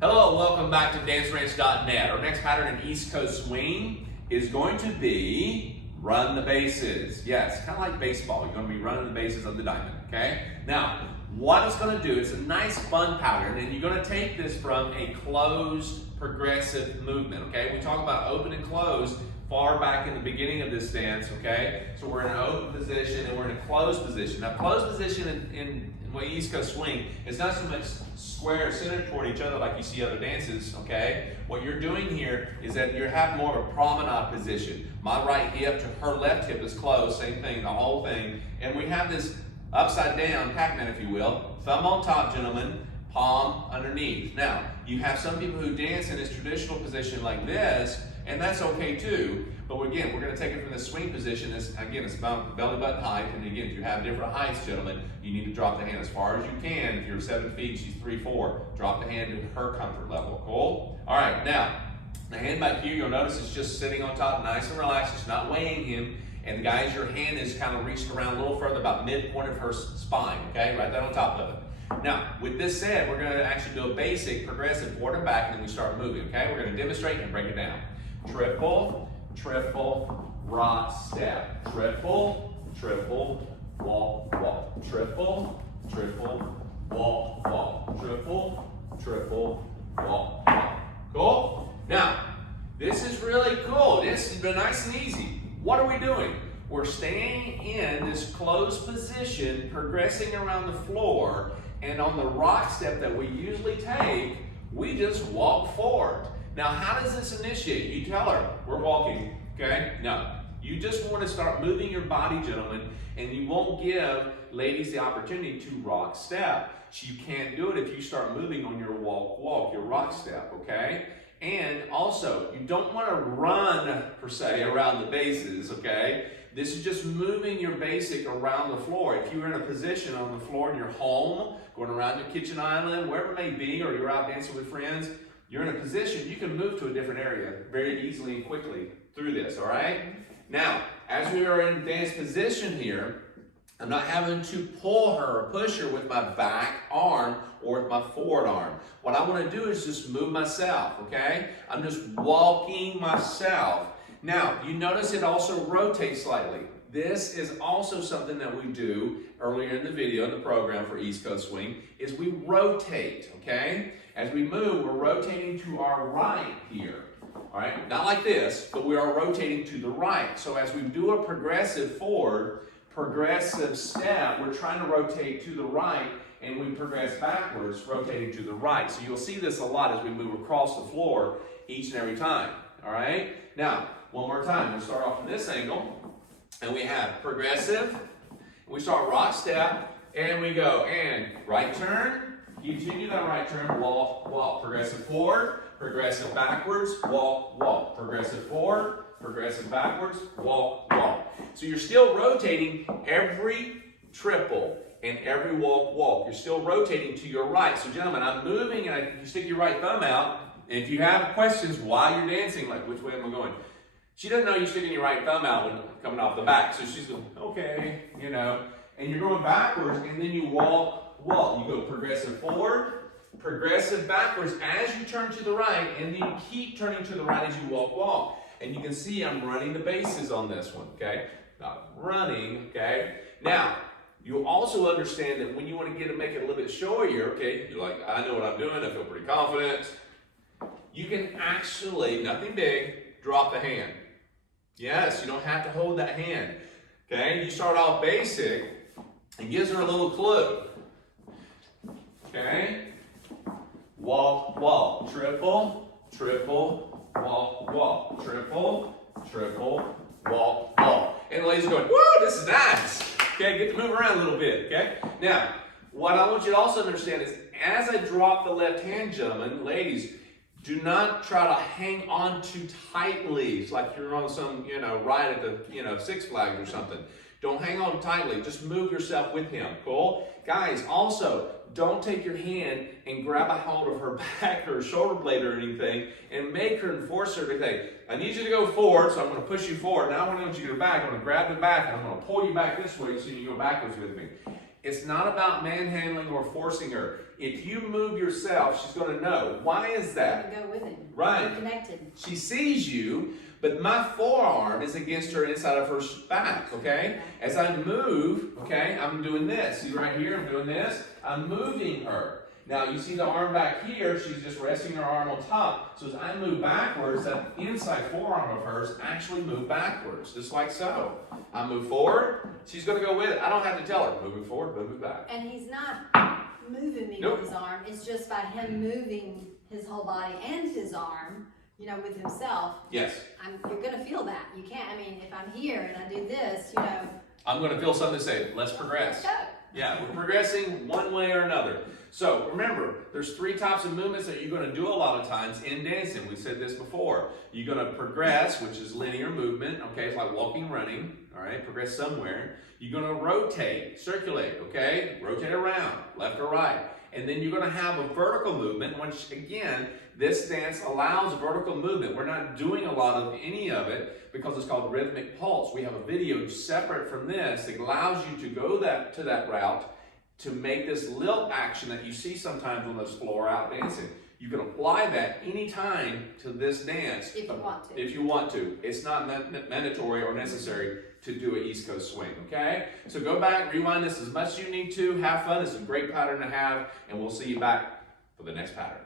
Hello, welcome back to danceranch.net. Our next pattern in East Coast swing is going to be run the bases. Yes, kind of like baseball. You're going to be running the bases of the diamond, okay? Now, what it's going to do, it's a nice fun pattern, and you're going to take this from a closed progressive movement, okay? We talk about open and closed far back in the beginning of this dance, okay? So we're in an open position and we're in a closed position. Now, closed position in East Coast swing is not so much square centered toward each other like you see other dances, okay? What you're doing here is that you have more of a promenade position. My right hip to her left hip is closed, same thing, the whole thing. And we have this upside down Pac-Man, if you will. Thumb on top, gentlemen, palm underneath. Now, you have some people who dance in this traditional position like this, and that's okay too. But again, we're going to take it from the swing position. Again, it's about belly button height. And again, if you have different heights, gentlemen, you need to drop the hand as far as you can. If you're 7 feet, she's 3'4", drop the hand to her comfort level. Cool? All right, now, the hand back here, you'll notice it's just sitting on top, nice and relaxed. It's not weighing him. And guys, your hand is kind of reached around a little further, about midpoint of her spine, okay? Right there on top of it. Now, with this said, we're going to actually do a basic progressive forward and back, and then we start moving, okay? We're going to demonstrate and break it down. Triple, triple, rock, step. Triple, triple, walk, walk. Triple, triple, walk, walk. Triple, triple, walk, walk. Cool? Now, this is really cool. This has been nice and easy. What are we doing? We're staying in this closed position, progressing around the floor, and on the rock step that we usually take, we just walk forward. Now, how does this initiate? You tell her, we're walking, okay? No, you just want to start moving your body, gentlemen, and you won't give ladies the opportunity to rock step. You can't do it if you start moving on your walk, your rock step, okay? And also, you don't want to run, per se, around the bases, okay? This is just moving your basic around the floor. If you're in a position on the floor in your home, going around your kitchen island, wherever it may be, or you're out dancing with friends, you're in a position, you can move to a different area very easily and quickly through this, all right? Now, as we are in dance position here, I'm not having to pull her or push her with my back arm or with my forward arm. What I want to do is just move myself, okay? I'm just walking myself. Now, you notice it also rotates slightly. This is also something that we do earlier in the video, in the program for East Coast Swing, is we rotate, okay? As we move, we're rotating to our right here, all right? Not like this, but we are rotating to the right. So as we do a progressive forward, progressive step, we're trying to rotate to the right, and we progress backwards, rotating to the right. So you'll see this a lot as we move across the floor each and every time, all right? Now, one more time, we'll start off from this angle, and we have progressive, we start rock step, and we go, and right turn, continue that right turn, walk, walk, progressive forward, progressive backwards, walk, walk, progressive forward, progressive backwards, walk, walk. So you're still rotating every triple and every walk, walk. You're still rotating to your right. So gentlemen, I'm moving, and you stick your right thumb out, and if you have questions while you're dancing, like which way am I going? She doesn't know you're sticking your right thumb out when coming off the back. So she's going, okay, you know. And you're going backwards, and then you walk, walk. You go progressive forward, progressive backwards as you turn to the right, and then you keep turning to the right as you walk, walk. And you can see I'm running the bases on this one, okay? Not running, okay? Now, you'll also understand that when you want to make it a little bit showier, okay, you're like, I know what I'm doing, I feel pretty confident. You can actually, nothing big, drop the hand. Yes, you don't have to hold that hand. Okay, you start off basic and gives her a little clue. Okay, walk, walk, triple, triple, walk, walk, triple, triple, walk, walk. And the ladies are going, woo, this is nice. Okay, get to move around a little bit. Okay, now what I want you to also understand is as I drop the left hand, gentlemen, ladies, do not try to hang on too tightly. It's like you're on some, ride at the, Six Flags or something. Don't hang on tightly. Just move yourself with him. Cool? Guys, also, don't take your hand and grab a hold of her back or her shoulder blade or anything and make her and force her to say, I need you to go forward, so I'm going to push you forward. Now I want you to go back. I'm going to grab the back and I'm going to pull you back this way so you go backwards with me. It's not about manhandling or forcing her. If you move yourself, she's going to know. Why is that? Go with him. Right. We're connected. She sees you, but my forearm is against her inside of her back, okay? As I move, okay, I'm doing this. See right here, I'm doing this. I'm moving her. Now, you see the arm back here, she's just resting her arm on top. So as I move backwards, that inside forearm of hers actually move backwards, just like so. I move forward, she's going to go with it. I don't have to tell her, moving forward, moving back. And he's not moving me Nope. with his arm. It's just by him moving his whole body and his arm, you know, with himself. Yes. You're going to feel that. You can't, I mean, if I'm here and I do this, you know. I'm going to feel something to say, let's progress. Let's go. Yeah, we're progressing one way or another. So remember, there's 3 types of movements that you're going to do a lot of times in dancing. We said this before. You're going to progress, which is linear movement. Okay, it's like walking, running. All right, progress somewhere. You're going to rotate, circulate. Okay, rotate around, left or right. And then you're going to have a vertical movement, which again, this dance allows vertical movement. We're not doing a lot of any of it because it's called rhythmic pulse. We have a video separate from this that allows you to go to that route to make this lilt action that you see sometimes on those floor out dancing. You can apply that anytime to this dance. If you want to. If you want to. It's not mandatory or necessary to do an East Coast swing, okay? So go back, rewind this as much as you need to, have fun. It's a great pattern to have, and we'll see you back for the next pattern.